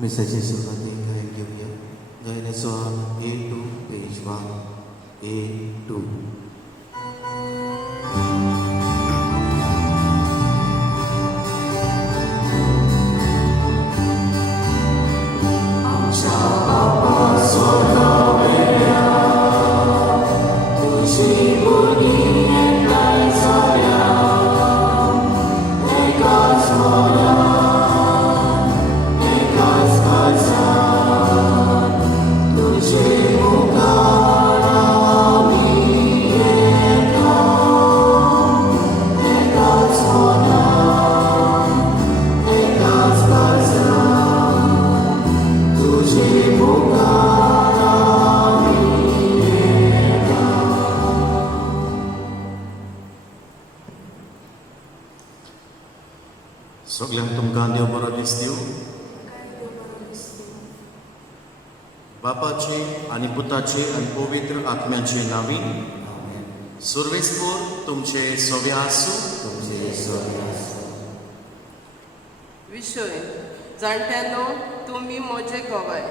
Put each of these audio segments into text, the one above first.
मेसेजची सुरुवातीक गायन घेऊया. गायनाचो A2 पेज 1 A2. सगळ्यांक तुमकां देव बरो दीस दिवं. बापाचे आनी पुताचे आनी पवित्र आत्म्याचे नांवी. सुर्वेस्पोर तुमचे सोवे आसूं. विशय जाणट्यानो तुमी मोजे गोवाय.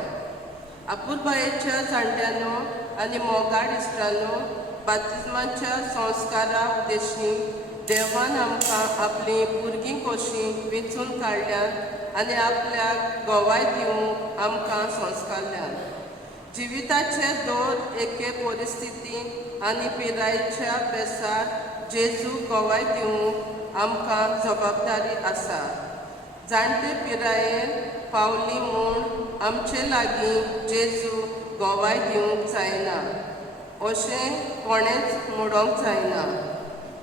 आपुरबायेच्या जाणट्यानो आनी मोगाळ इश्टानो बातिस्माच्या संस्कारा उद्देशीं देवान आमकां आपली भुरगीं कशीं वेंचून काडल्यात आनी आपल्याक गोवाय दिवंक आमकां संस्कारल्यात. जिविताचे दर एके परिस्थितीन आनी पिरायेच्या बेसार जेजू गोवाय दिवंक आमकां जबाबदारी आसा. जाणटे पिरायेन पावली म्हूण आमचे लागीं जेजू गोवाय दिवंक जायना अशें कोणेंच म्हणूंक जायना.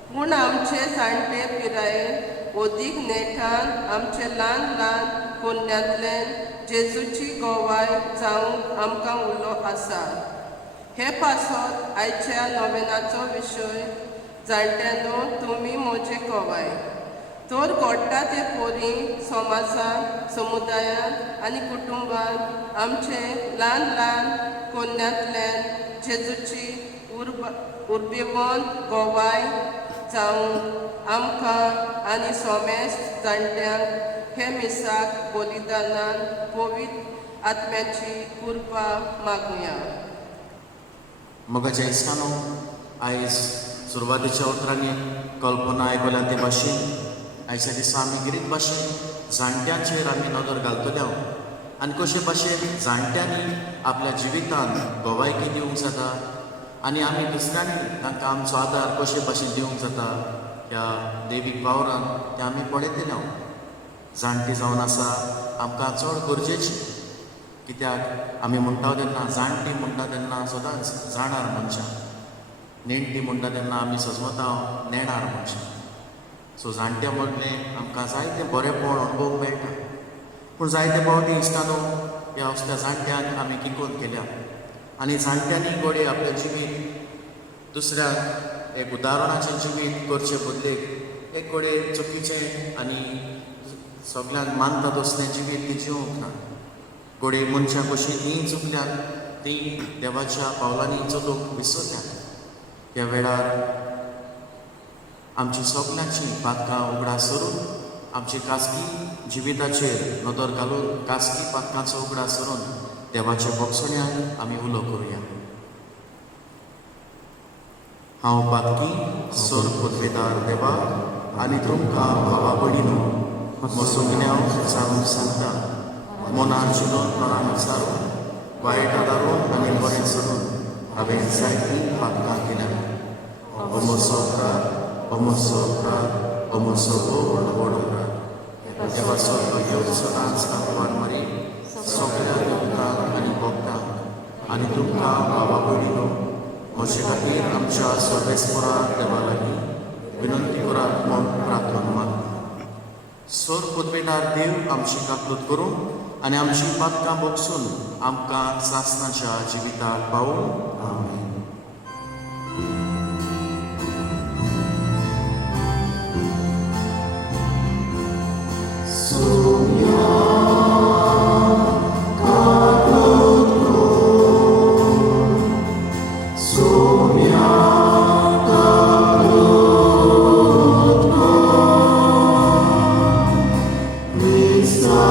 पूण आमचे जाणटे पिरायेन ओदीक नेटान आमचे ल्हान ल्हान कोन्यांतल्यान जेजूची गोवाय जावंक आमकां उलो आसा. हे पासत आयच्या नोवेनाचो विशय जाणट्यानो तुमी म्हजे गोवाय. तर घडटा ते पोरी समाजांत, समुदायांत आनी कुटुंबांत आमचे ल्हान ल्हान कोन्यांतल्यान जेजूची उर्बेवंत गोवाय जावंक आमकां आनी सोमेस्त जाणट्यांक हे मिसाक बलिदानान पवित्र आत्म्याची कृपा मागुया. मोगाच्या इश्टानो, आयज सुरवातेच्या उतरांनी कल्पना आयकल्या ते भाशेन आयच्या दिसा आमी गिरीत भाशेन जाणट्यांचेर आमी नदर घालतले आनी कशे भाशेन जाणट्यांनी आपल्या जिवितांत गोवायकी दिवंक जाता आनी आमी दुसऱ्यांनी तांकां आमचो आदार कशे भाशेन दिवंक जाता ह्या देवीक वावरान ते आमी पळयतले. जाणटी जावन आसा आमकां चड गरजेची, कित्याक आमी म्हणटा तेन्ना जाणटी म्हणटा तेन्ना सदांच जाणार मनशां, नेणटी म्हणटा तेन्ना आमी सजमता नेणार मनशां. सो जाणट्या मदलें आमकां जायतें बरेंपण अणभवूंक मेळटा. पूण जायते फावटी इश्टानो ह्या असल्या जाणट्यांक आमी किकोन केल्या आनी जाणट्यांनी गोडे आपलें जिवीत दुसऱ्याक एक उदाहरणाचें जिवीत करचे बदलेक एक गोडे चुकीचें आनी सगळ्यांक मानता तसलें जिवीत ती जिवंक ना. गोडे मनशां कशीं तीं चुकल्यात, तीं देवाच्या पावलांनी चलूंक विसरल्यात. ह्या वेळार आमची सगळ्यांची पातकां उगडास करून आमची खासगी जिविताचेर नदर घालून खासगी पातकांचो उगडास करून देवाच्या बक्षण्याक आमी उलो करुया. हांव पातकी सोर पदवेदार देवा आनी तुमकां भावा भयणीनो म्हजो गिन्यांव विचारूंक सांगता. मनान चिंतून मनान विचारून वायट आदारून आनी बरें करून हांवें जायतीं पातकां केल्यात. हो म्हजो अपराध, हो म्हजो अपराध, हो म्हजो व्हड अपराध. देवाचो योग सदांच आंकवान मारी सगळ्या लोकांक आनी भक्तांक आनी तुमकां भावा भयणीनो म्हजे खातीर आमच्या सर्वेस्पराक देवा लागीं विनंती करात म्हूण प्रार्थना मागता. सोर पदवेदार देव आमची काकूत करून आनी आमची पातकां बगसून आमकां सासणाच्या जिविताक पावूं. आमीन. Lisa.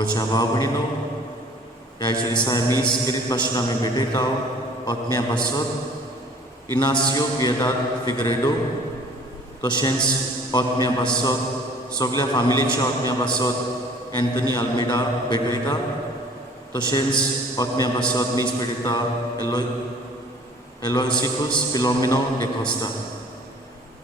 मोगाच्या भाव भयणीनो, ह्याच्या दिसा मीस गिरीत भाशेन आमी भेटयता ओतम्या पासत इनासियो पियेदाद फिगरेडो, तशेंच ओतम्या पासत सगळ्या फामिलीच्या ओतम्या पासत एंथनी आल्मेडा भेटयता, तशेंच ओतम्या पासत मीस भेटयता एलोयसिकूस फिलोमिनो de Costa.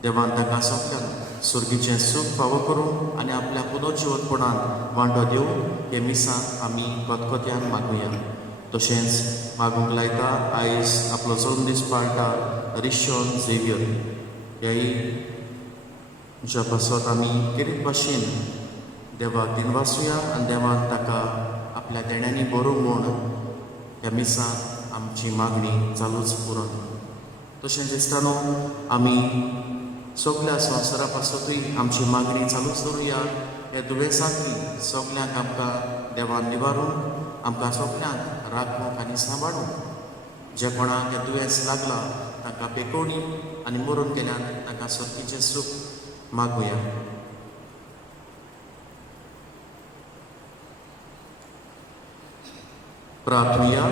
देवान ताका सगळ्यांक सुर्गीचें सूख फावो करूं आनी आपल्या पुनोजिवतपणान वांटो दिवं हे मिसाक आमी कोतकोत्यान मागुया. तशेंच मागूंक लायता आयज आपलो जल्म दीस पाळटा रिशोन झेवियर ह्याय ज्या पासत आमी किरीत भाशेन देवाक दिनवासुया आनी देवान ताका आपल्या देण्यांनी बरोवंक म्हूण ह्या मिसाक आमची मागणी चालूच उरत. तशेंच दिसतानो आमी सगळ्या संवसारा पासतूय आमची मागणी चालूच दवरुया. हे दुयेंसांतली सगळ्यांक आमकां देवान निवारून आमकां सगळ्यांक राखूंक आनी सांबाळूंक, जे कोणाक हें दुयेंस लागलां तांकां बेकोणी आनी मरून गेल्यान तांकां सर्तीचें सूख मागुया. प्रार्थुया.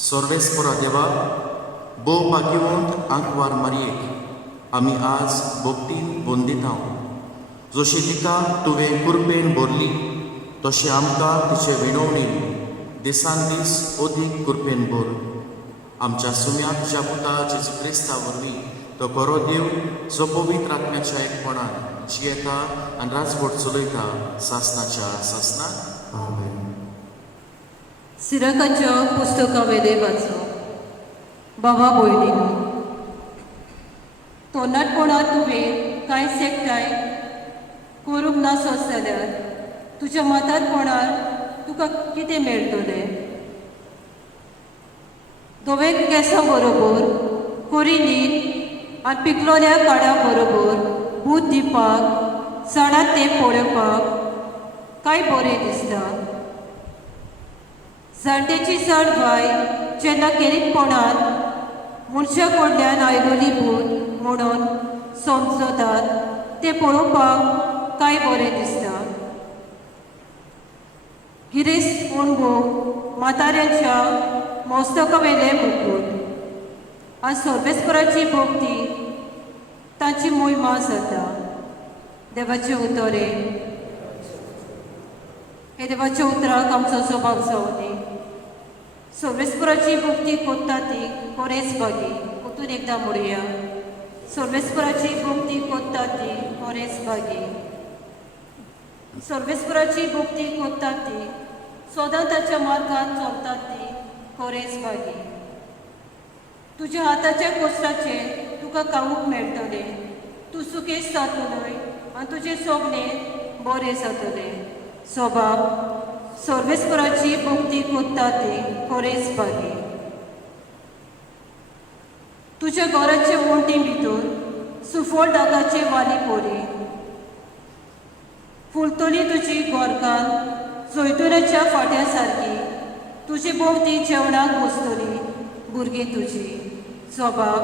सर्वेस्परा देवा, बो भाग्यवंत आंकवार मारयेक आमी आज भक्तीन वंदिता. जशी तिका तुवें कुरपेन भरली तशें आमकां तिचे विणवणेन दिसान दीस अदीक कुरपेन भर. आमच्या सुम्याक तुज्या पुता जेजू क्रिस्ता वरवीं तो बरो देव जो पवित्र आत्म्याच्या एकपणान जियेता आनी राजवट चलयता सासनाच्या सासनाक. आमेन. सिरकाच्या पुस्तकावेले वाचो. बाबा भयणीनो, तोंडाटपणां तुवें कांय एकठांय करूंक नासत जाल्यार तुज्या म्हातारपणार तुका कितें मेळटलें? धवे केंसां बरोबर कोरी न्हीद आनी पिकलोल्या काडा बरोबर बूद दिवपाक झाडांत तें पळोवपाक काय बरें दिसता. जाणटेची चड बाय जेन्ना केरीतपणान मनशा कडल्यान आयलोली बूद म्हणून समजतात तें पळोवपाक काय बरें दिसता. गिरेस्त अणभव म्हाताऱ्यांच्या मस्तकावेले मुकूट आनी सर्वेस्पराची भक्ती तांची मोहिमा जाता. देवाचे उतोरे. हे देवाच्या उतराक आमचो जबाब जावनी. सर्वेस्पराची भक्ती कोत्ता ती कोरेच बागी. उतून एकदां म्हणुया. सर्वेस्पराची भक्ती कोत्ता ती कोरेच बागी. सर्वेस्पराची भक्ती कोत्ता ती सदां ताच्या मार्गान चलता ती कोरेच बागी. तुज्या हाताच्या कोश्टाचे तुका खावूंक मेळटले. तूं सुखेश जातलोय आनी तुजें सगळें बरें जातलें. स्वभाव. सर्वेस्पराची भक्ती कोत्ता ती कोरेच बागी. तुज्या घराचे वणटी भितर सुफोळ दागाचे वाली पोरी. फुलतली तुजी गोरकान जैतुनाच्या फाट्या सारकी. तुजे भोवती जेवणाक बसतली भुरगीं तुजी. स्वभाव.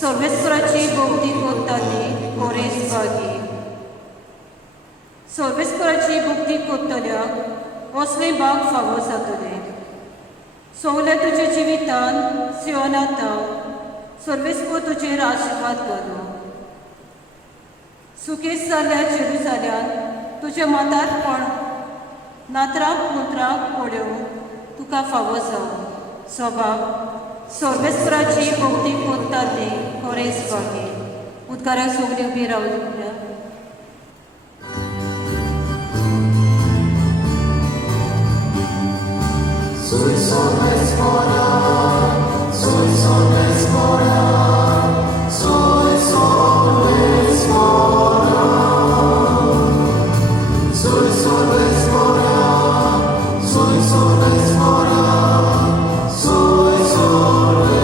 सर्वेस्पराची भक्ती कोत्ता ती कोरेच बागी. सर्वेस्पराची भक्ती कोत्तल्याक असले बाग फावो जातले. सगल्या तुज्या जिवितान सियोनात सर्वेस्पर तुजेर आशिर्वाद घालो. सुखेस जाल्ल्या जेरुसाल्यान तुजें म्हातारपण नातराक पुत्राक पळोवंक तुका फावो जावं. स्वभाव. सर्वेस्पराची भक्ती कोत्ता ती कोरेच बागी. उदकाराक सगळीं उबी रावल्या. Soy Sorvespora, soy Sorvespora, soy Sorvespora, soy Sorvespora, soy Sorvespora, soy Sorvespora.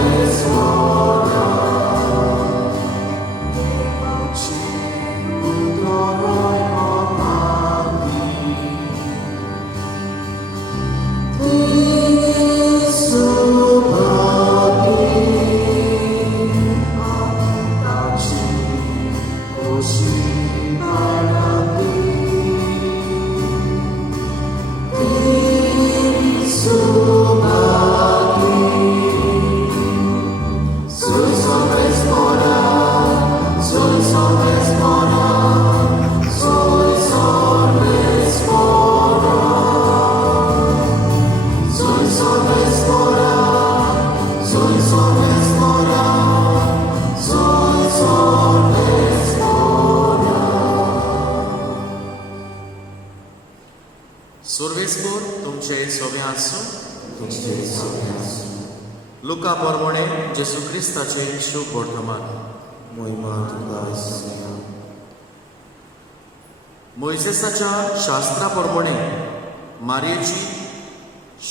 सुरवेस्कोर तुमचे सोबे आसूं. तुमचे सगळे आसूं. लुका पोरमोणे जेसू क्रिस्ताचे शुभ वर्तमान. महिमा तुका सगळ्या. मोइसेसाच्या शास्त्रा पोरमोणे मारयेची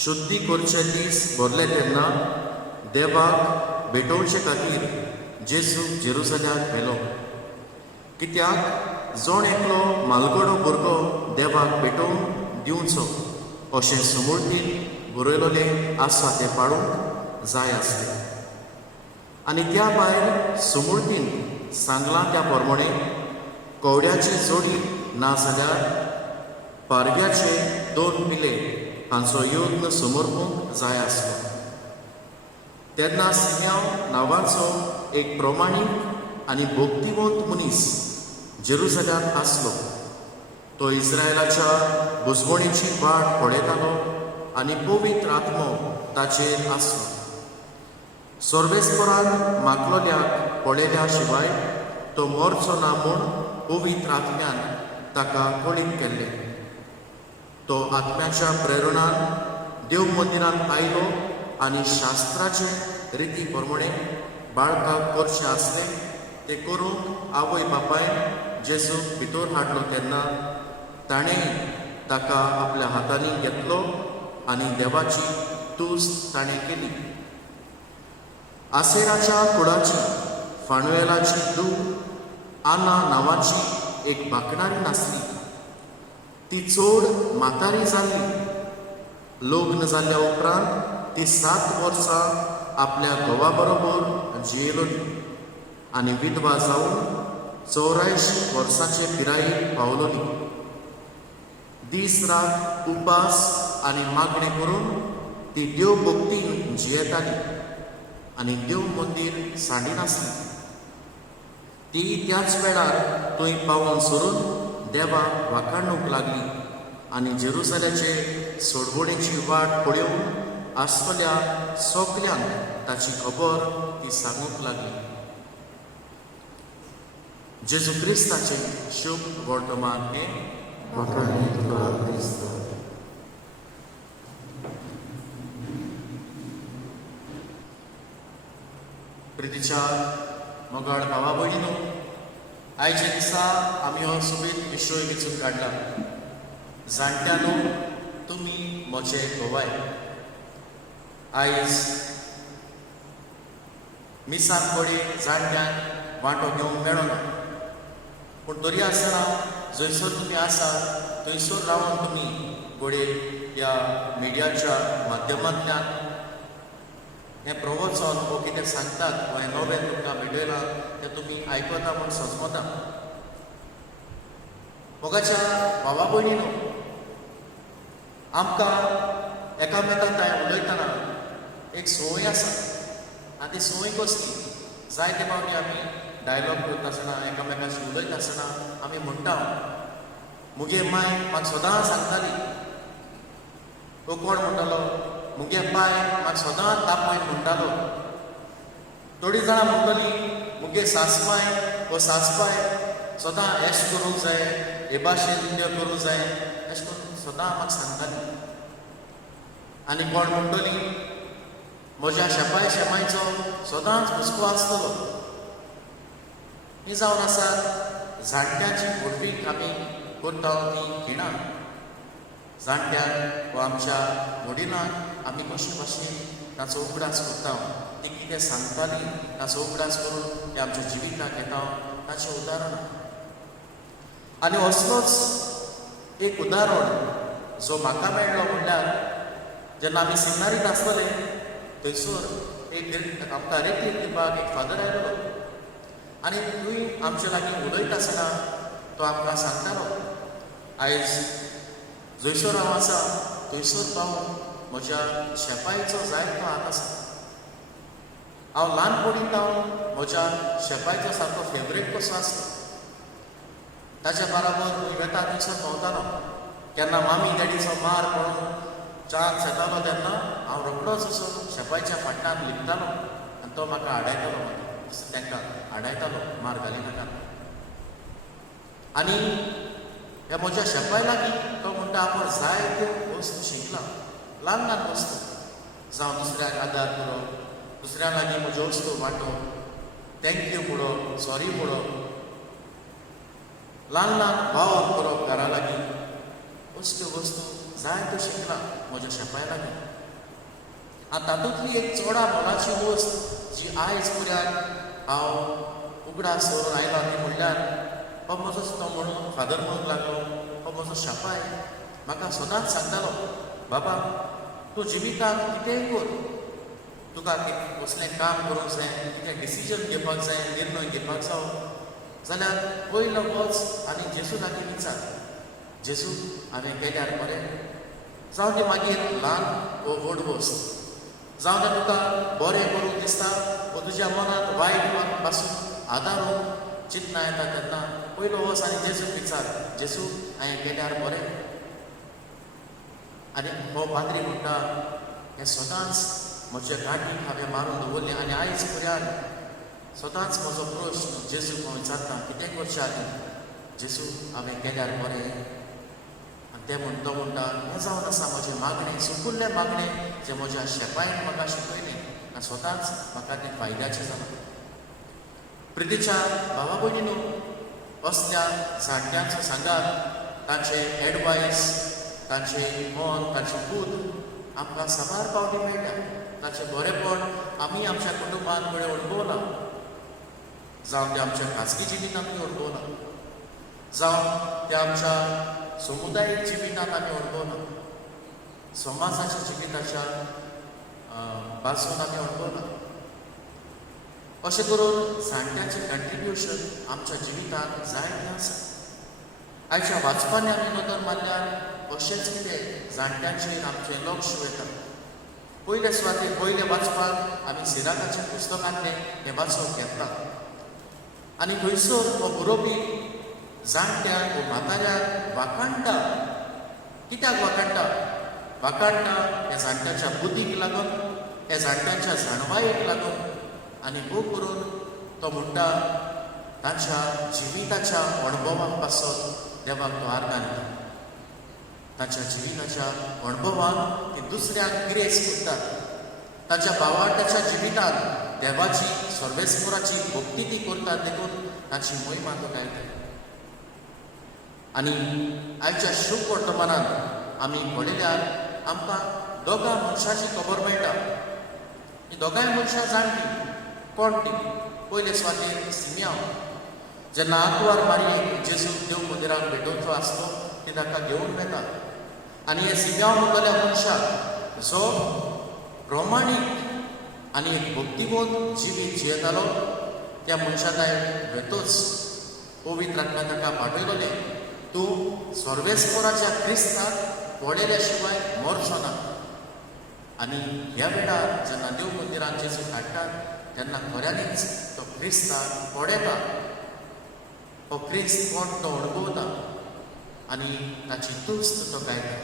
शुद्धी करचे दीस भरले तेन्ना देवाक भेटोवचे खातीर जेजू जेरुसलेमाक गेलो. कित्याक जोण एकलो मालगडो भुरगो देवाक भेटोवन दिवचो अशें समृद्धीन बरयलोलें आसा तें पाळूंक जाय आसलें. आनी त्या भायर समृद्धीन सांगलां त्या प्रमाणे कवड्याची जोडी ना जाल्यार पारग्याचे 2 पिले हांचो यत्न समर्पूंक जाय आसलो. तेन्ना सिम्याव नांवाचो एक प्रमाणीक आनी भोक्तिवंत मनीस जेरुसलेमांत आसलो. तो इस्रायलाच्या बुजवणेची वाट पळयतालो आनी पवित्र आत्मो ताचेर आसलो. सोर्वेस्परान मागलोल्याक पळयल्या शिवाय तो मरचो ना म्हूण पवित्र आत्म्यान ताका कळीत केल्लें. तो आत्म्याच्या प्रेरणान देव मंदिरांत आयलो आनी शास्त्राचे रिती प्रमाणे बाळकाक करचें आसलें तें करूंक आवय बापायन जेजूक भितर हाडलो तेन्ना ताणें ताका आपल्या हातांनी घेतलो आनी देवाची तुस्त ताणें केली. आसेराच्या कुळाची फानुएलाची धूव आना नांवाची एक भाकणारी नासली. ती चड म्हातारी जाल्ली. लग्न जाल्ल्या उपरांत ती 7 वर्सां आपल्या घोवा बरोबर जियेलोली आनी विधवा जावन 84 वर्सांचे पिरायेक पावलोली. दीस रात उपास आनी मागणें करून ती देव भक्तीन जियेताली आनी देव मंदीर सांडिनासली. ती त्याच वेळार थंय पावोन सरून देवाक वाखाणूंक लागली आनी जेरुसलेमाचे सोडवणेची वाट पळोवन आसतल्या सगल्यांक ताची खबर ती सांगूंक लागली. जेजू क्रिस्ताचे शुभ वर्तमान हें वखाणी तुका क्रिस्त. प्रितीच्या मोगाळ भावा भयणीनो, आयच्या दिसा आमी हो सुबेज विशय वेचून काडला. जाणट्यानो, तुमी म्हजे घोवाय. आयज मिसाक कडेन जाणट्यांक वांटो घेवंक मेळना, पूण तरी आसतना जंयसर तुमी आसा थंयसर रावन तुमी घोडे ह्या मिडियाच्या माध्यमांतल्यान हें प्रवचन वो कितें सांगतात वा हें नवें तुमकां मेळयलां तें तुमी आयकता म्हूण समजता. मोगाच्या भावा भयणीनो, आमकां एकामेकां थंय उलयतना एक संवय आसा आनी ती संवय कसली. जायते फावटी आमी डायलॉग करता आसतना एकामेकांशी उलयता आसतना आमी म्हणटा, मुगे माय म्हाका सदां सांगताली. तो कोण म्हणटालो, मुगे बाय म्हाका सदां तापयन म्हणटालो. थोडीं जाणां म्हणटलीं, मुगे सासपाय वो सासपाय सदां एश करूंक जाय, हे भाशेन कितें करूंक जाय, अशें करून सदां म्हाका सांगताली. आनी कोण म्हणटलीं, म्हज्या शेपाय शेमायचो सदांच हुस्को आसतलो. ही जावन आसा जाणट्यांची घडवीक आमी करता ती खिणां. जाणट्यांक वा आमच्या वडिलांक आमी कशे भाशेन ताचो उगडास करता, ती कितें सांगताली ताचो उगडास करून ते आमच्या जिविताक येता ताचें उदाहरण. आनी असलोच एक उदाहरण जो म्हाका मेळ्ळो म्हणल्यार जेन्ना आमी सिग्नारीत आसतले थंयसर एक आमकां रेतीक दिवपाक एक फादर आयलो आनी थंय आमचे लागीं उलयता आसतना तो आमकां सांगतालो, आयज जंयसर हांव आसा थंयसर पावून म्हज्या शेपायचो जायतो हात आसा. हांव ल्हानपणींतावन म्हज्या शेपायचो सारको फेवरेट कसो आसता. ताच्या बराबर खंय वेता थंयसर पावतालो. केन्ना मामी डॅडीचो मार पळोवन च्याक शेतालो तेन्ना हांव रोखडोच असो शेपायच्या फाटल्यान लिपतालो आनी तो म्हाका आडायतालो, तांकां आडायतालो मार घाली नाका. आनी ह्या म्हज्या शेपाय लागीं तो म्हणटा आपण जायत्यो वस्तू शिकला, ल्हान ल्हान वस्तू जावं दुसऱ्याक आदार करप, दुसऱ्या लागीं म्हज्यो वस्तू वांटप, थँक्यू म्हणप, सॉरी म्हणप, ल्हान ल्हान भाव करप घरा लागीं, अश्यो वस्तू जायत्यो शिकला म्हज्या शेपाय लागीं. आनी तातूंतली एक चोडा मोलाची वस्त जी आयज फुड्याक हांव उगडास व्हरून आयलो ती म्हणल्यार हो म्हजो तो म्हणून फादर म्हणूंक लागलो, हो म्हजो शेपाय म्हाका सदांच सांगतालो, बाबा तूं जिवितांत कितेंय कर, तुका कसलें काम करूंक जाय, कितें डिसिजन घेवपाक जाय, निर्णय घेवपाक जावो जाल्यार पयलो वच आनी जेजू लागीं विचार, जेजू हांवें केल्यार बरें, जावं ती मागीर ल्हान वो व्हड वस्त, जावं तें तुका बरें करूंक दिसता वो तुज्या मनांत वायट पासून आदारून चिंतना येता तेन्ना पयलो वच आनी जेजूक विचार, जेजू हांवें केल्यार बरें. आनी हो पाद्री म्हणटा हें सदांच म्हज्या गांठीक हांवें मारून दवरलें आनी आयज फुड्यान सदांच म्हजो प्रश्न जेजूक हांव विचारता, कितें करचें आनी जेजू हांवें केल्यार बरें. आनी ते म्हणटा हें जावन आसा म्हजें मागणें, सुकुल्लें मागणें जें म्हज्या शेपायन म्हाका शिकयलें आनी स्वताच म्हाका तें फायद्याचें जालां. प्रितीच्या भावा भयणीनो, असल्या जाणट्यांचो सांगात, तांचे एडवायस, तांचें मन, तांचें बूद आमकां साबार पावटी मेळटा. ताचें बरेंपण आमी आमच्या कुटुंबांत कडेन अणभवलां, जावं ते आमच्या खाजगी जिवितांत आमी अणभवलां, जावं ते आमच्या समुदायीक जिवितांत आमी अणभवलां, समाजाच्या जिविताच्या पासून आमी अणभवलां. अशें करून जाणट्यांचें कंट्रिब्युशन आमच्या जिवितांत जायतें आसा. आयच्या वाचपांनी आमी नदर मारल्यार अशेंच कितें जाणट्यांचेर आमचें लक्ष वता. पयले सुवातेर पयले वाचपाक आमी सिराकाचें पुस्तक हाडलें, हें वाचूंक घेतलां आनी थंयसर हो बरोवपी जाणट्यांक वो म्हाताऱ्याक वाखाणटा. कित्याक वाखाणटा? वाखाणटा हे जाणट्याच्या बुद्धीक लागून, हे जाणट्यांच्या जाणवायेक लागून आनी भोव करून तो म्हणटा तांच्या जिविताच्या अणभवाक पासून देवाक तो आर्गां दिता. ताच्या जिविताच्या अणभवान ती दुसऱ्याक ग्रेस करतात. ताच्या भावार्थाच्या जिवितांत देवाची सर्वेस्पराची भक्ती ती करतात, देखून ताची मोहिमा तो गायता. आनी आयच्या शुभ वर्तमानांत आमी पळयल्यार आमकां दोगां मनशांची खबर मेळटा. ही दोगांय मनशां जाणटी. कोण ती? पयले सुवातेर सिमियांव. जेन्ना आंकवार मारयेक जेजू देव मंदिराक भेटोवचो आसलो ती ताका घेवन वता आनी हे सिमियांव म्हणटल्या मनशाक जो प्रमाणीक आनी एक भक्तिबोध जिवीत जियेतालो त्या मनशा ताणें वेतोच पवित्र आत्म्यान ताका पाठयलोलें, तूं सर्वेस्पराच्या क्रिस्ताक पळयल्या शिवाय मरचो ना. आनी ह्या वेळार जेन्ना देव मंदिरांत जेजू हाडटात तेन्ना खऱ्यांनीच तो क्रिस्ताक पळयता. हो क्रिस्त कोण तो अणभवता आनी ताची तुस्त तो गायता,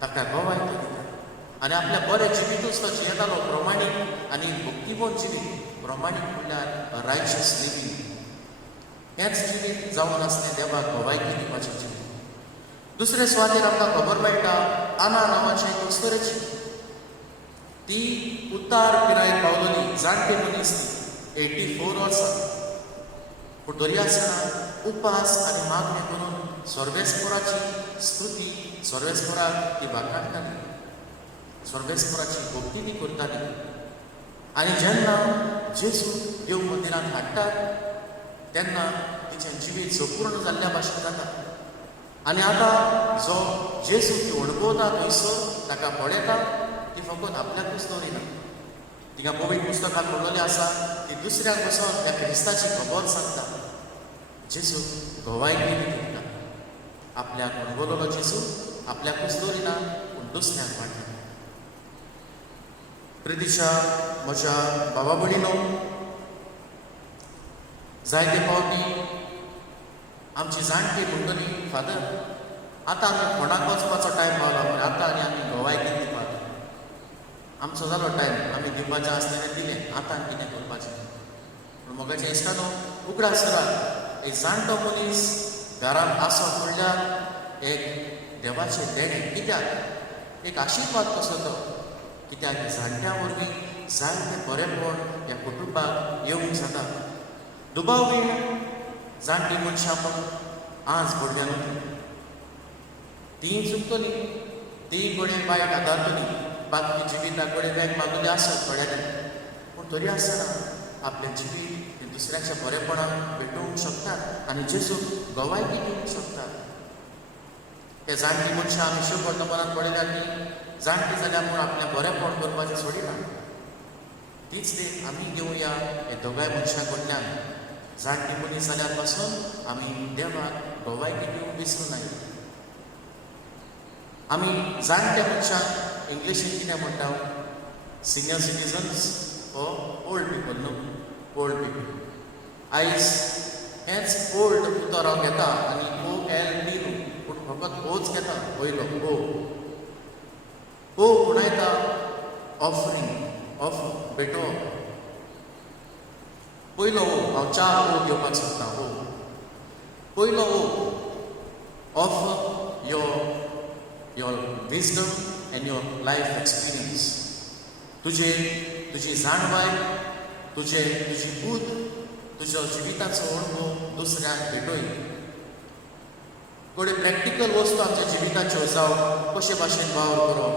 ताका गोवाय तो दिता आनी आपल्या बरें जिवितूच तो जियेतालो, प्रमाणीक आनी भक्तिबोध जिवीत. प्रमाणीक म्हणल्यार रायशियस लिवींग. हेंच जिवीत जावन आसलें देवाक भोवायकी दिवपाचें जिवीत. दुसरे सुवातेर आमकां खबर मेळटा आना नांवाची एक अस्तरेची. ती उतार पिरायेक पावलोली जाणटी मनीस, 84 वर्सां. पूण तरी आसतना उपास आनी मागणी करून सर्वेस्पराची स्तुती, सर्वेस्पराक ती वाखाणटाली, सर्वेस्पराची भक्ती ती करताली. आनी जेन्ना जेजू देव मंदिरांत हाडटात तेन्ना तिचें जिवीत संपूर्ण जाल्ल्या भाशेन जाता. आनी आतां जो जेजू ती अणभवता थंयसर ताका पळयता, ती फकत आपल्याकूच दवरिना. तिका पवित्र पुस्तकांत बरयल्लें आसा ती दुसऱ्याक वचोन त्या क्रिस्ताची खबर सांगता. जेजू घोवायकी दिता. आपल्याक अणभवलेलो जेजू आपल्याकूच दवरिना पूण दुसऱ्याक वांटता. प्रितीच्या म्हज्या भावा भयणीनो, जायते फावटी आमची जाणटी म्हणटली फादर आतां आमी फोंडाक वचपाचो टायम पावला, म्हणजे आतां आनी आमी घोवायकीन दिवपाक आमचो जालो टायम, आमी दिवपाचें आसलें दिलें, आतां कितें करपाचें. पूण मोगाचें इश्टानो, उगडास करात, एक जाणटो मनीस घरांत आसप म्हणल्यार एक देवाचें देणें. कित्याक एक आशिर्वाद कसो तो. कित्याक जाणट्यां वरवीं जायतें बरेंपण ह्या कुटुंबाक येवंक जाता. दुबाव वेळ जाणटी मनशां पण आज व्हडल्यान उरलीं. तीं चुकतलीं, तीं कोणें वायट आदारतलीं, बाकी जिविताक कोणें वेग मागुलें आसत थोड्यांनी, पूण तरी आसतना आपलें जिवीत हें दुसऱ्याच्या बरेपणाक भेटोवंक शकतात आनी जेजूक गवायकी दिवंक शकतात. हे जाणटी मनशां आमी शुभ वर्तमानांत पळयल्यात की जाणटी जाल्यार म्हूण आपलें बरेंपण करपाचें सोडिना. तीच देख आमी घेवया हे दोगांय मनशां कडल्यान. जाणटी मनीस जाल्यार पासून आमी देवाक गवायकी दिवंक विसरूं नये. आमी जाणट्या मनशांक इंग्लिशीन कितें म्हणटा? सिनियर सिटीजन्स ओ ओल्ड पीपल न्हू, ओल्ड पीपल. आयज हेंच ओल्ड उतर हांव घेता आनी OLD न्हू, पूण फकत ओच घेता. पयलो ओ म्हणयता ऑफरींग ऑफ भेटोवप. पयलो हांव 4 ओ घेवपाक सोदतां. पयलो of your wisdom and your life experience. तुजी जाणवाय, तुजी बूद, तुजो जिविताचो अणभव दुसऱ्याक भेटोय. थोडे प्रॅक्टिकल वस्तू आमच्या जिविताच्यो जावं कशे भाशेन वावर करप,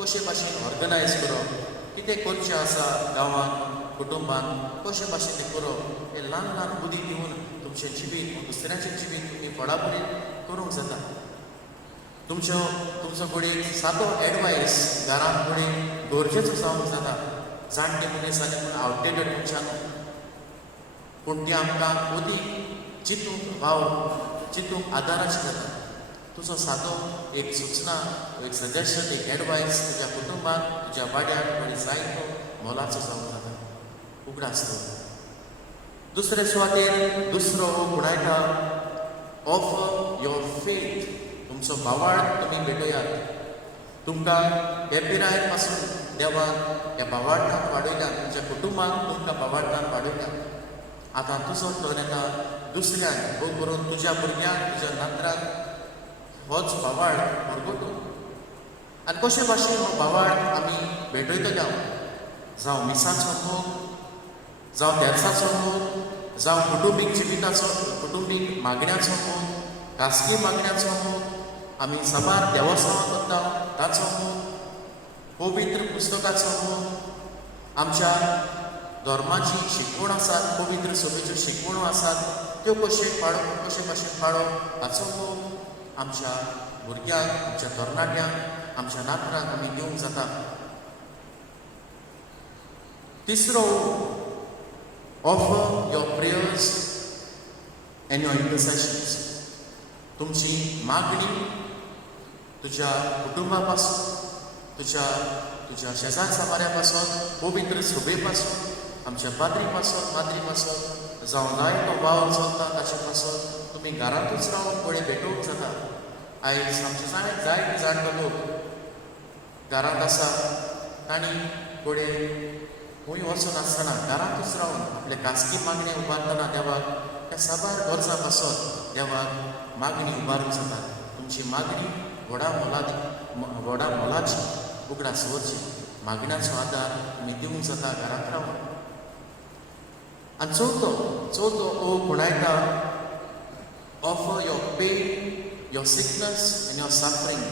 कशे भाशेन ऑर्गनायज करप, कितें करचें आसा गांवांत, कुटुंबांत, कशे भाशेन तें करप, हे ल्हान ल्हान बुदी दिवन तुमचें जिवीत दुसऱ्याचें जिवीत तुमी फळाफळीत करूंक जाता. तुमचो कोणी सादो एडवायस घरांत कोणी गरजेचो जावंक जाता. जाणटे मनीस जाले म्हूण आवटडेटेड मनशां न्हू, पूण ती आमकां अदीक चिंतूंक आदाराची जाता. तुजो सादो एक सुचना, एक सजेशन, एक एडवायस तुज्या कुटुंबाक, तुज्या वाड्याक कोणी जायतो मोलाचो जावंक जाता. उगडास दवर. दुसरे सुवातेर दुसरो म्हणटा ऑफर युअर फेथ. तुमचो बावाळ तुमी भेटयात. तुमकां हे पिरायेर पासून देवान ह्या बावाळटान वाडयल्यात, तुमच्या कुटुंबाक तुमकां बावाळटान वाडयल्यात. आतां तुजो टर्न येता दुसऱ्याक हो करून तुज्या भुरग्यांक, तुज्या नातराक होच बावाळ भरगटूं. आनी कशे भाशेन हो बावाळ आमी भेटयतले जावं मिसाचो मोग, जावं देरसाचो मोग, जावं कुटुंबीक जिविताचो, कुटुंबीक मागण्याचो मोग, खासगी मागण्याचो मोग, आमी सबार देवस्वां करता ताचो मोग, पवित्र पुस्तकाचो मोग, आमच्या धर्माची शिकवण आसात, पवित्र सभेच्यो शिकवणो आसात, त्यो कशे भाशेन पाळप ताचो मोग आमच्या भुरग्यांक, आमच्या तरणाट्यांक, आमच्या नातरांक आमी दिवंक जाता. तिसरो offer your prayers and your intercessions. तुमची मागणी तुज्या कुटुंबा पासून, तुज्या शेजार सामाऱ्या पासून, पवित्र सभे पासून, आमच्या पाद्री पासून, माद्री पासून, जावं जायतो वावर चलता ताचे पासून तुमी घरांतूच रावन कोणे भेटोवंक जाता. आयज आमचे जायते जाणटो लोक घरांत आसा, तांणी कोणे खंय वचून आसतना घरांतूच रावन आपले खासगी मागणी उबारतना देवाक त्या साबार गरजा पासून देवाक मागणी उबारूंक जाता. तुमची मागणी व्हडा मोलाची, उगडास वरची मागण्याचो आदार तुमी दिवंक जाता घरांत रावन. आनी चवथो ओ म्हणटा offer your pain, your sickness and your suffering.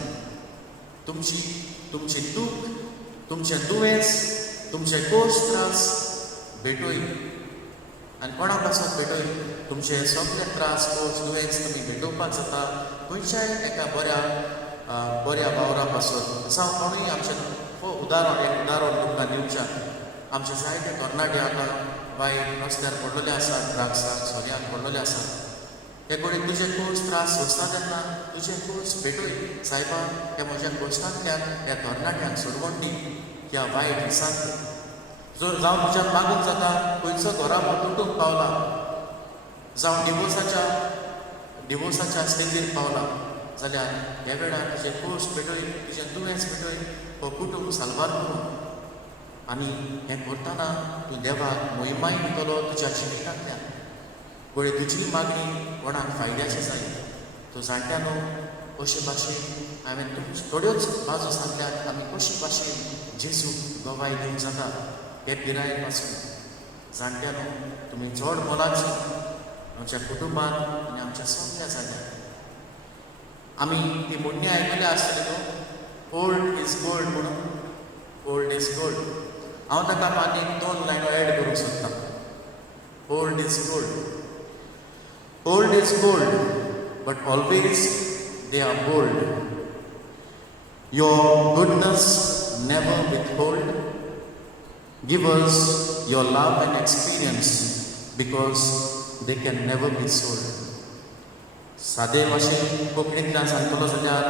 तुमची दूख, तुमचें दुयेंस, तुमचे गोश्ट त्रास भेटोय. आनी कोणा पासून भेटोय? तुमचे सगळे त्रास, गोश्ट, दुयेंस तुमी भेटोवपाक जाता खंयच्याय एका बऱ्या वावरा पासून. जावं कोणूय आमचें उदाहरण तुमकां दिवच्या. आमचे जायते तरणाटे आतां वायट रस्त्यार पडलेले आसात, ड्रग्साक, सोऱ्याक पडलेले आसात. हे कोणी तुजे गोश्ट त्रास सोंसता तेन्ना तुजे गोश्ट भेटोय. सायबा हे म्हज्या गोश्टांतल्यान ह्या तरणाट्यांक सोडवण दी ह्या वायट दिसांतली. जर जावं तुज्यान मागूंक जाता खंयचो घरा तुटूंक पावला, जावं डिवोर्साच्या स्टेजीर पावला, जाल्यार ह्या वेळार तुजे गोश्ट भेटोय, तुजें दुयेंस भेटोय, हो कुटूंब साल्वार करूं. आनी हें करतना तूं देवाक मोहिमाय दितलो तुज्या जिवितांतल्यान. पळय तुजी मागणी कोणाक फायद्याची जाली. सो जाणट्यानो अशे भाशेन हांवें थोड्योच बाजू सांगल्यात आमी कशी भाशेन जेजू गोवाय दिवंक जाता हे पिराये पासून. जाणट्यानो तुमी चड मोलाची आमच्या कुटुंबान आनी आमच्या सगळ्या जाग्यार. आमी ती म्हणणी आयकल्या आसतली न्हू, ओल्ड इज गोल्ड म्हणून. Old is gold. हांव ताका आनीक 2 लायनो एड करूंक सोदतां. Old is gold. Old is gold, but always they are bold. Your goodness never withhold. Give us your love and experience because they can never be sold. सादे भाशेन कोंकणींतल्यान सांगतलो जाल्यार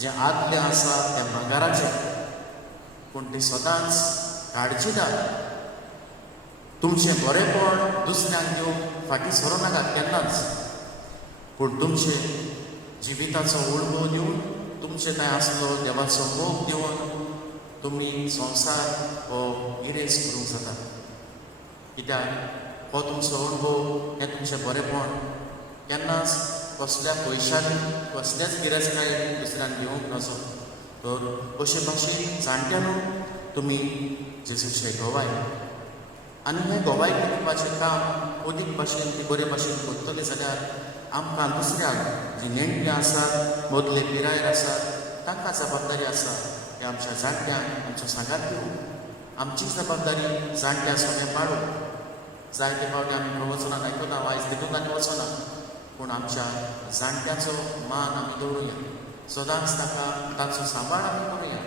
जें आदलें आसा तें भांगाराचें, पूण तें सदांच काळजीदार. तुमचें बरेंपण दुसऱ्यांक दिवंक फाटीं सरो नाकात केन्नाच, पूण तुमचें जिविताचो उणभव दिवन, तुमचे थंय आसलो देवाचो मोग दिवन तुमी संवसार हो इरेज करूंक जाता. कित्याक हो तुमचो अणभव, हें तुमचें बरेंपण केन्नाच कसल्या पयशांनी कसलेच गिरेजकायेन दुसऱ्यांक दिवंक नजो. तर अशे भाशेन जाणट्यानो तुमी जेजूचे गोवाय, आनी हें गोवाय करपाचें काम अदीक भाशेन ती बरे भाशेन करतले जाल्यार आमकां दुसऱ्यांक जीं नेणटीं आसात, मदले पिरायेर आसात, तांकां जबाबदारी आसा ते आमच्या जाणट्यांक आमचो सांगात दिवंक. आमची जबाबदारी जाणट्या सगळें पाळूंक. जायते फावटी आमी प्रवचनां आयकता, आयज तितूंत आनी वचना, पूण आमच्या जाणट्याचो मान आमी दवरुया. सदांच तांचो सांबाळ आमी करुया.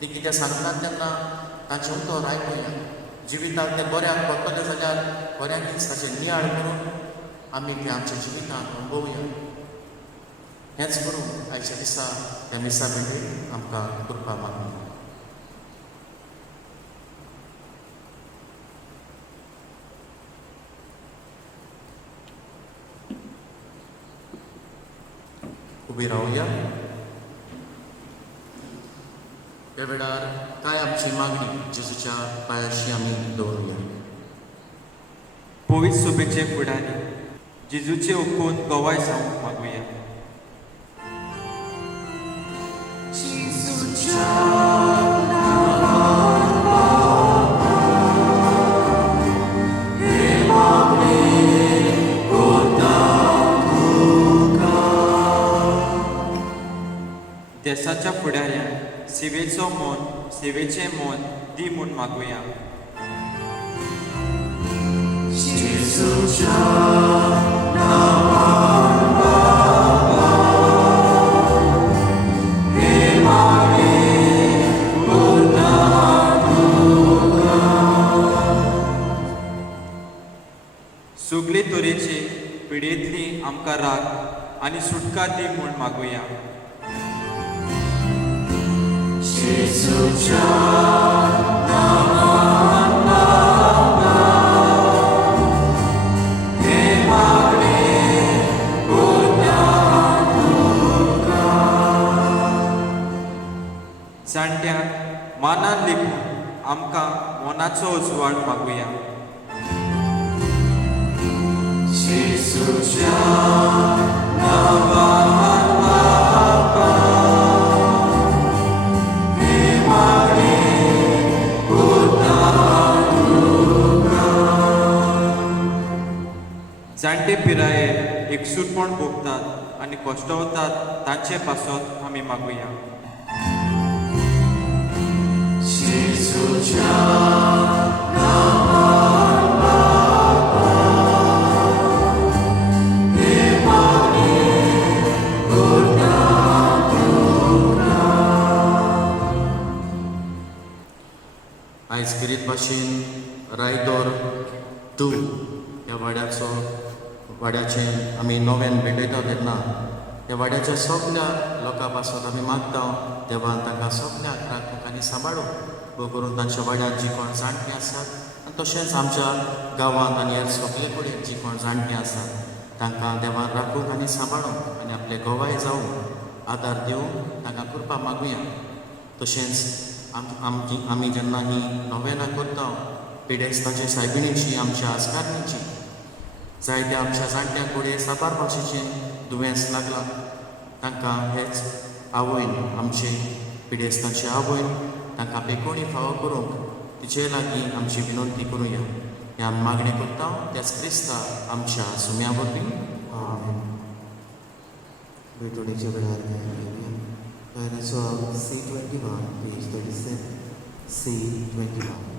ती कितें सांगतात तेन्ना तांचें उतर आयकुया. जिविताक ते बऱ्याक पडटलें जाल्यार बऱ्यांनीच ताचें नियाळ करून आमी ते आमच्या जिवितांत अणभवुया. हेंच करून आयच्या दिसा त्या मिसा भेटेक आमकां कृपा मागूया. उबी रावया. ह्या वेळार काय आमची मागणी जेजूच्या पांयाशी आमी दवरुया. पवित्र सभेचे फुडारी जेजूचे ओकून गोवाय जावंक मागुया. देशाच्या फुडाऱ्यांक सेवेचो मोन, सेवेचें मोन दी म्हूण मागुया. सगळे तरेची पिडेंतली आमकां राग आनी सुटका दी म्हूण मागुया. जाणट्यांक मानान लेखून आमकां मोनाचो उजवाड मागुया. जाणटे पिरायेर एकसूटपण भोगतात आनी कश्टावतात तांचे पासत आमी मागुया. आयज किरीत भाशेन रायदोर 2 ह्या वाड्याचें आमी नवें भेटयता तेन्ना ह्या वाड्याच्या सगळ्या लोकां पासून आमी मागता देवान तांकां सगळ्यांक राखूंक आनी सांबाळूंक, भोव करून तांच्या वाड्यांत जीं कोण जाणटीं आसात आनी तशेंच आमच्या गांवांत आनी हेर सगळे कडेन जीं कोण जाणटीं आसात तांकां देवान राखूंक आनी सांबाळूंक आनी आपले गोवाय जावंक आदार दिवंक तांकां कृपा मागुया. तशेंच आमी जेन्ना ही नोवेनां करता पिडेस्ताचे सायबिणीची आमच्या आस्कारणीची जायत्या आमच्या जाणट्यां कडेन साबार भाशेचें दुयेंस लागलां तांकां हेच आवयन आमचे पिडेस्तांचे आवयन तांकां बेकोणी फावो करूंक तिचे लागीं आमची विनंती करुया. ह्या मागणी करता त्याच क्रिस्ता आमच्या सुम्या वरवीं. आमेन. बैठणीच्या वेळार गायनाचो C21 पेज 37 C21.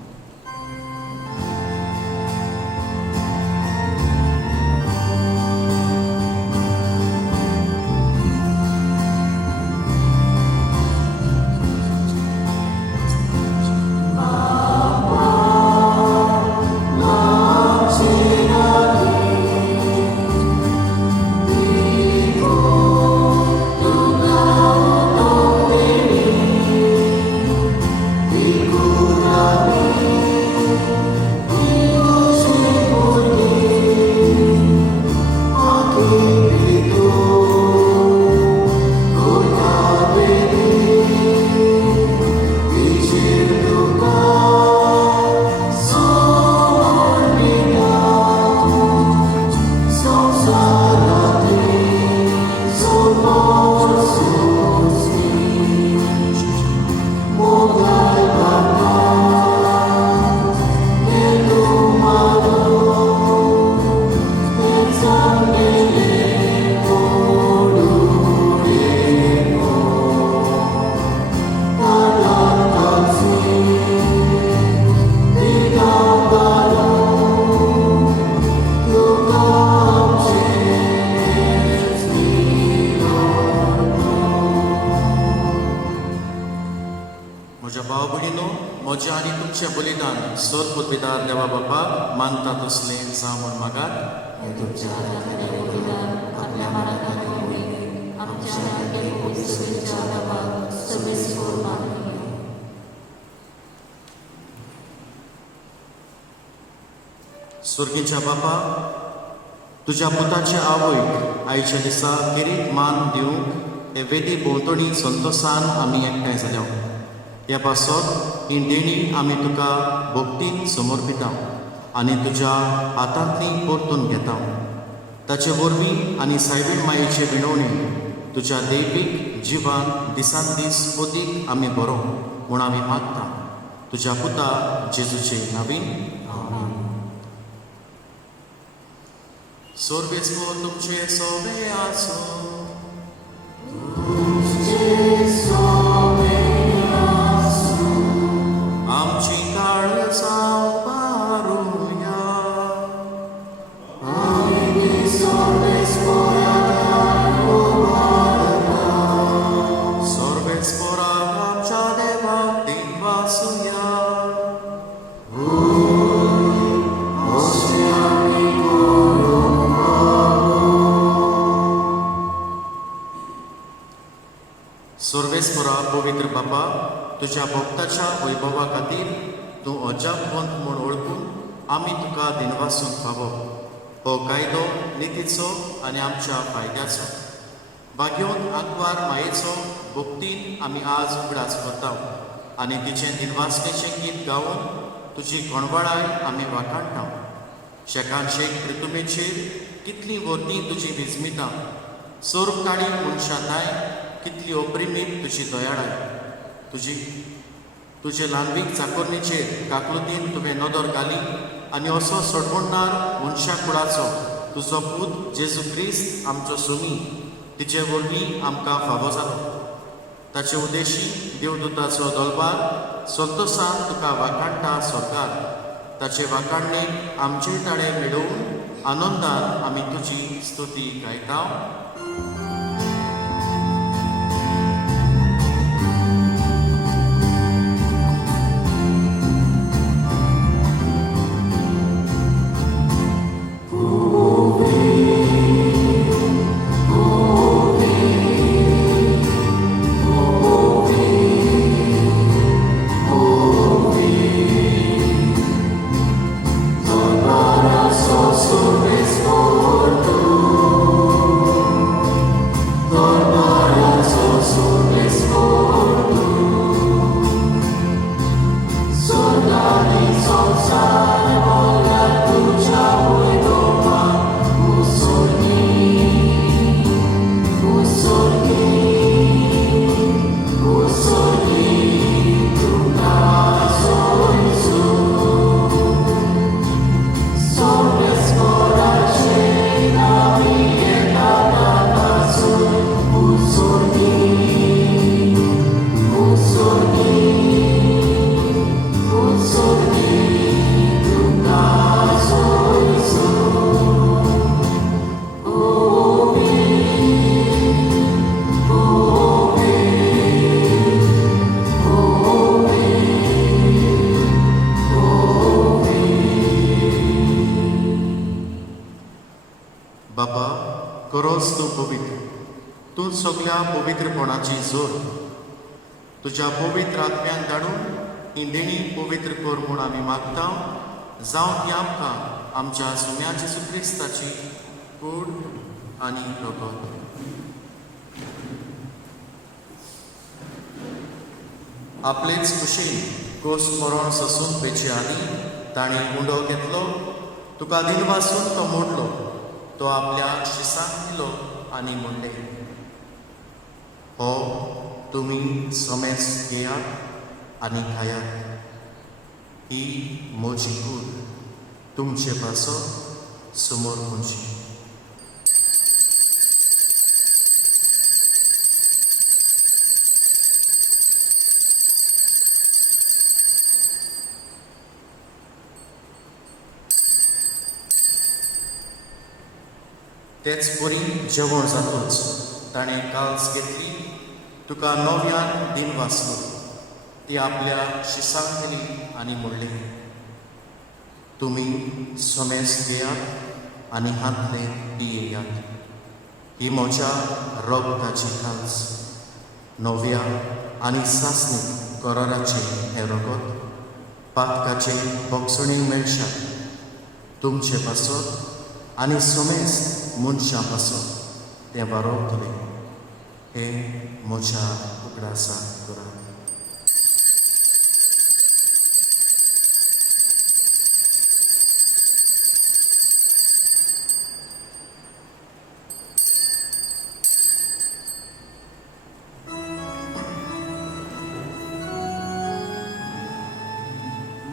पदवीदार देवा बापाक मानता तसलें जावं मागात. हे तुमच्या हाताखाली वखदान आपल्या मनाखाली होईल. आमच्या हाताखाली पवित्रतेच्या नावात सगळे स्वर माननीय. स्वर्गीच्या बापा, तुझ्या पुताच्या आवयक आयच्या दिसा किरीट मान दिवंक हे वेदी भोंवतणी संतोशान आमी एकठांय जाल्या. ह्या पासत ही देणी आमी तुका भक्तीन समर्पिता आनी तुज्या हातांतली परतून घेता. ताचे वरवीं आनी सायबीण मायेचे विणवणी तुज्या दैवीक जिवान दिसान दीस अदीक आमी बरो म्हूण आमी मागता. तुज्या पुता जेजूचे नांवीन. सोर्वेस्को तुमचे सोवे आसो. आमची काळजां पारुया. सोर्वेस्पोराक आमच्या देवाक दिनवासुया. सोर्वेस्परा पवित्र बापा, तुज्या भक्ताच्या वैभवा खातीर तूं अजापवंत म्हूण ओळखून आमी तुका दिनवासून फावो. हो कायदो नितीचो आनी आमच्या फायद्याचो. भाग्योन आंकवार मायेचो भक्तीन आमी आज उगडास करता आनी तिचें दिनवासणेचें गीत गावन तुजी कोणवळाय आमी वाखाणटा. शेकान शेक प्रितुमेचेर कितली वर्ती तुजी विजमिता. सोर्ग काडी मनशाताय कितली अप्रिमीत तुजी दयाळाय. तुजे ल्हानवीक चाकोरणेचेर काकलुतीन तुवें नदर घाली आनी असो सोडवणणार मनशा कुळाचो तुजो पूत जेजू क्रिस्त आमचो सुमी तिचे वरवीं आमकां फावो जालो. ताचे उद्देशी देवदूताचो दलबार संतोशान तुका वाखाणटा स्वर्गार. ताचे वाखाणणेक आमचे ताळे मेळोवन आनंदान आमी तुजी स्तुती गायता. पवित्र, तूं सगळ्या पवित्रपणाची जोर तुज्या पवित्र आत्म्यान धाडून ही देणी पवित्र कर म्हूण आमी मागता. जावं ती आमकां आमच्या सुम्या जेजू क्रिस्ताची कूड आनी रगत. आपलेच कुशीन कोस मरण ससून पेचे आनी ताणें उंडो घेतलो, तुका दिनवासून तो मोडलो, तो आपल्या शिसाक दिलो आनी म्हणले, हो तुमी समेज घेयात आनी खायात. ही म्हजी कूड, तुमचे पासो समोर म्हजी. तेच परी जेवण जातूच ताणें काल्स घेतली, तुका नव्यान दिन वाचलो, ती आपल्या शिसाक दिली आनी म्हणले, तुमी समेज घेयात आनी हातले पियेयात. ही म्हज्या रगताची काल्स, नव्या आनी सासणी कराराचे हे रगत पातकाचे भोगसणेक मेळशात. तुमचे पासत आनी समेज मनशां पासत तें वारोवतले. हे म्हज्या उगडासाक करात.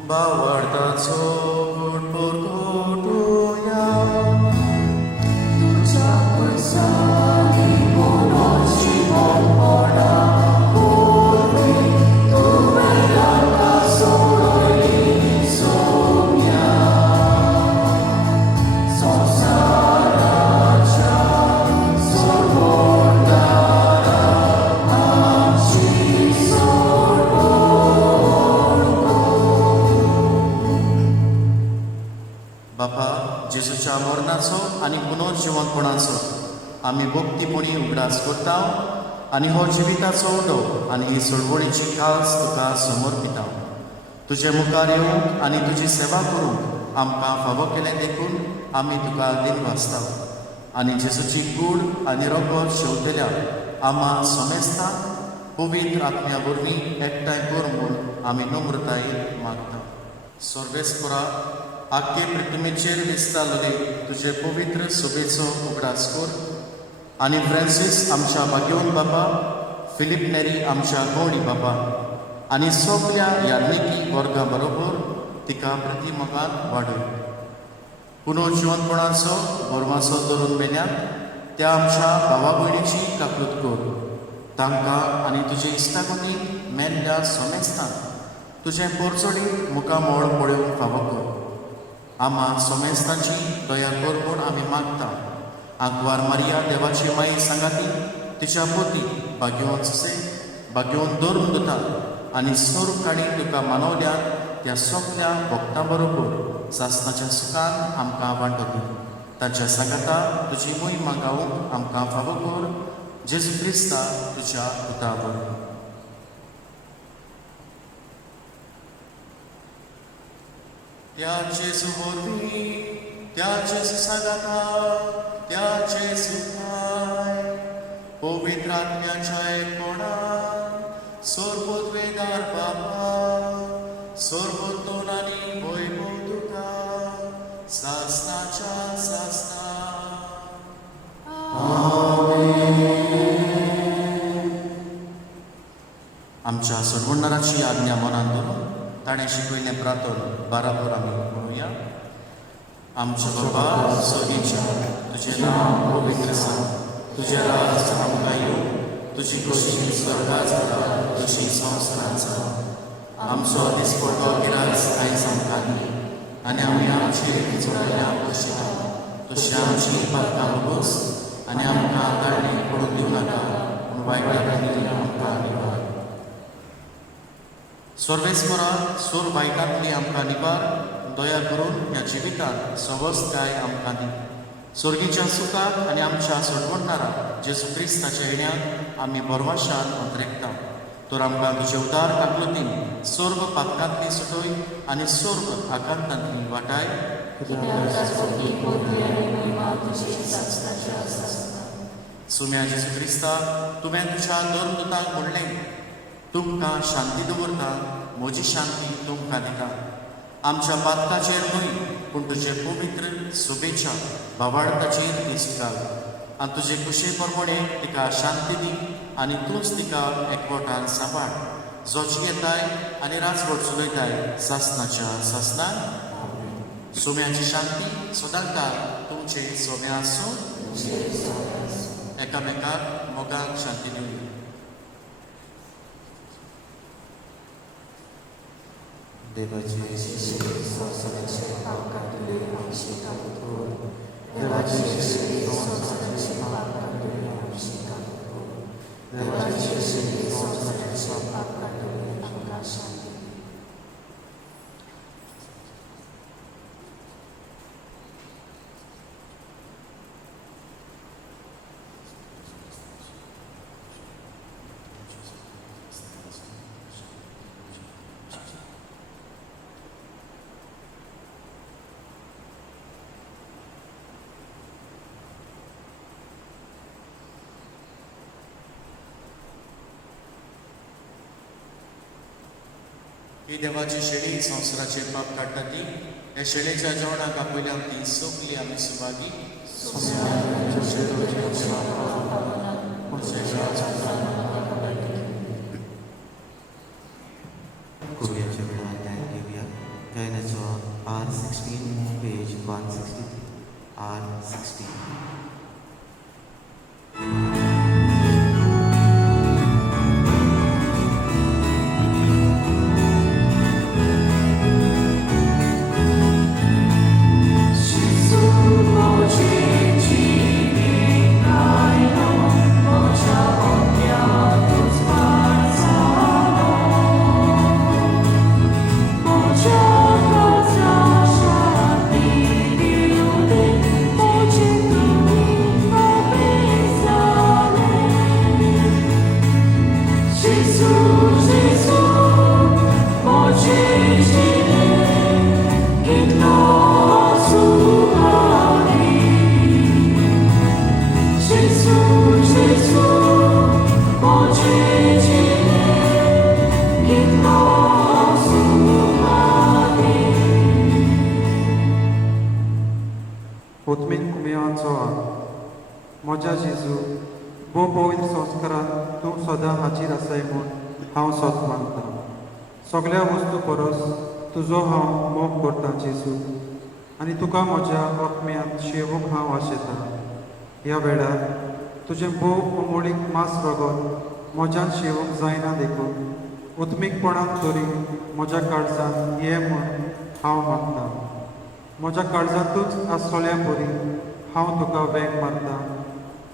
बावार्ताचो घोटभर घोटुया, तुझ्या पयसांनी मोलाची मोलपणा कोरवी, तुवें आमकां सोडली सोम्या. संवसाराच्या सोडवणदारा आमची बापा, जेजूच्या मरणाचो आनी पुनर्जिवंतपणाचो आमी भक्तीपणी उगडास करता आनी हो जिविताचो उडो आनी ही सोडवणीची काल्स तुका समर्पिता. तुजे मुखार येवंक आनी तुजी सेवा करूंक आमकां फावो केलें देखून आमी तुका दिन वाचता. आनी जेजूची कूड आनी रगत शेवतल्या आम्हा समेस्ता पवित्र आत्म्या वरवीं एकठांय कर म्हूण आमी नम्रतायेन मागता. सर्वेस्परा, आख्खे पृथ्वीचेर दिसतालोले तुजे पवित्र सभेचो उगडास कर आनी फ्रांसीस आमच्या भाग्यवन बाबा, फिलीप नेरी आमच्या गवळी बाबा आनी सगळ्या याज्ञिकी वर्गा बरोबर तिका प्रतिमगान वाडय. पुनर्जिवंतपणाचो भरमासो धरून मेल्यात त्या आमच्या भावा भयणीची काकूट कर. तांकां आनी तुजे इश्टागतीक मेल्ल्या समेस्तान तुजें परचडीत मुखामोळ पळोवंक फावो कर. आम्हा समेस्तांची दया कर म्हूण आमी मागता. आंकवार मारिया देवाची माई सांगाती, तिच्या पोती भाग्यवंत सुसे, भाग्यवंत धरून दोतात आनी स्वरूप काणी तुका मानवल्यात त्या सगळ्या भक्तां बरोबर सासणाच्या सुखान आमकां वांटो दी. ताच्या सांगाता तुजी मोहीमा गावूंक आमकां फावो कर. जेजू क्रिस्ता तुज्या पुता वरवीं. त्या जेजू वरवीं, त्या जेजू सांगाता, त्या जेजू पाय, पवित्र आत्म्याच्या एकपणान, सर्वोद्वेगार बाबा, सर्वोत्तोन आनी वैभव तुका, सासणाच्या सासणा. आमच्या सोडवणाराची आज्ञा मनान धरून ताणें शिकयलें प्रार्थन बाराबर आमी म्हणुया. आमचो बाबा सगळीच्या, तुजें नांव पवित्र जावं, तुजें राज आमकां येवं, तुजी कशी स्वर्गांत जाता तशी संवसारांत जावं. आमचो दिसपडटो गिरायस आयज आमकां दी आनी आमी आमचे चोरायल्या पळशिता तशी आमची पातकां बस आनी आमकां धाडणे पडूंक दिवं नाका पूण वायटांतल्यान आमकां निवार. सर्वेस्परा, सोर वायटांतली आमकां निवार. दया करून ह्या जिवितांत सवस्त काय आमकां दी स्वर्गीच्या सुखाक आनी आमच्या सोडवणदाराक जेजू क्रिस्ताच्या येण्याक आमी बोरवाशान अंतरेकता तर आमकां तुजे उदार काकलुतीन सोर्ग पातकांतली सुटोय आनी सोर्ग आकांतांतली वाटाय सुम्या जेजू क्रिस्ता तुवें तुज्या दोन दुतांक म्हणलें तुमकां शांती दवरता म्हजी शांती तुमकां दिता आमच्या पातकाचेर न्हय पूण तुजे पवित्र शुभेच्छा भावार्थाचेर दिश्ट घाल आनी तुजे कुशे प्रमाणे तिका शांती दी आनी तूंच तिका एकवटान सांबाळ जोची येताय आनी राजवट चलयताय सासनाच्या सासनान सोम्याची शांती सदांकाळ तुमचे सोम्या आसूं एकामेकाक मोगाक शांती दिवं ही देवाची शेळी संवसाराचेर पाप काडटा ती हे शेळेच्या जेवणाक आपयल्या ती सोगली आमी सुभागी Koreaच्या वेळार ध्यान घेवया गायनाचो R16 पेज 163 R16 Utmik kumiयांचो म्हज्या जेजू भोव पवित्र संस्कारांत तूं सदां हाजीर आसाय म्हूण हांव सोत मानतां सगळ्या वस्तू परस तुजो हांव मोग करतां जेजू आनी तुका म्हज्या आत्म्यांत शेवूंक हांव आशेतां ह्या वेळार तुजें भोव अमोलीक मास रगत म्हज्यान शेवूंक जायना देखून उत्मीकपणान तरी म्हज्या काळजांत ये म्हूण हांव मागतां म्हज्या काळजांतूच आसलोल्या परी हांव तुका वेग मारतां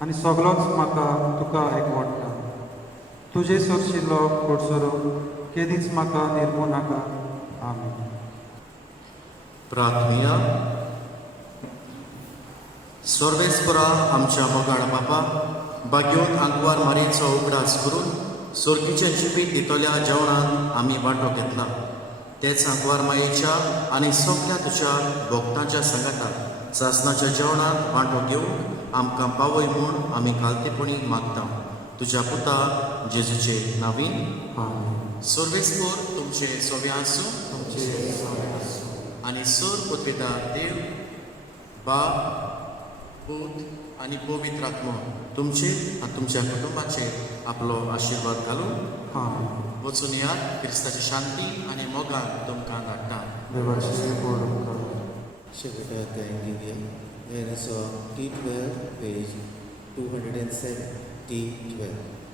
आनी सगळोच म्हाका तुका एकवटता तुजे सरशिल्लो घोडसरो केदींच म्हाका निर्मू नाका आमीन प्रार्थना सर्वेस्परा आमच्या मोगाळ बापा बागयोन आंकवार मारेचो उगडास करून सोर्गीच्या जिबीत दितोल्या जेवणांत आमी वांटो घेतला तेच आंकवार मायेच्या आनी सगळ्या तुज्या भोगतांच्या संगताक सासनाच्या जेवणांत वांटो घेवंक आमकां पावय म्हूण आमी घालतेपणी मागता तुज्या पुता जेजूचे नांवीन सर्वेस्पोर तुमचे सोव्या आसूं आनी सोर पुतवेदार देव बाप पूत आनी पवित्र आत्मा तुमचे आनी तुमच्या कुटुंबाचेर आपलो आशिर्वाद घालून वचून यात क्रिस्ताची शांती आनी मोगान तुमकां धाडटा शेवटा ध्यान घेवया गायनाचो T12 पेज 207 T12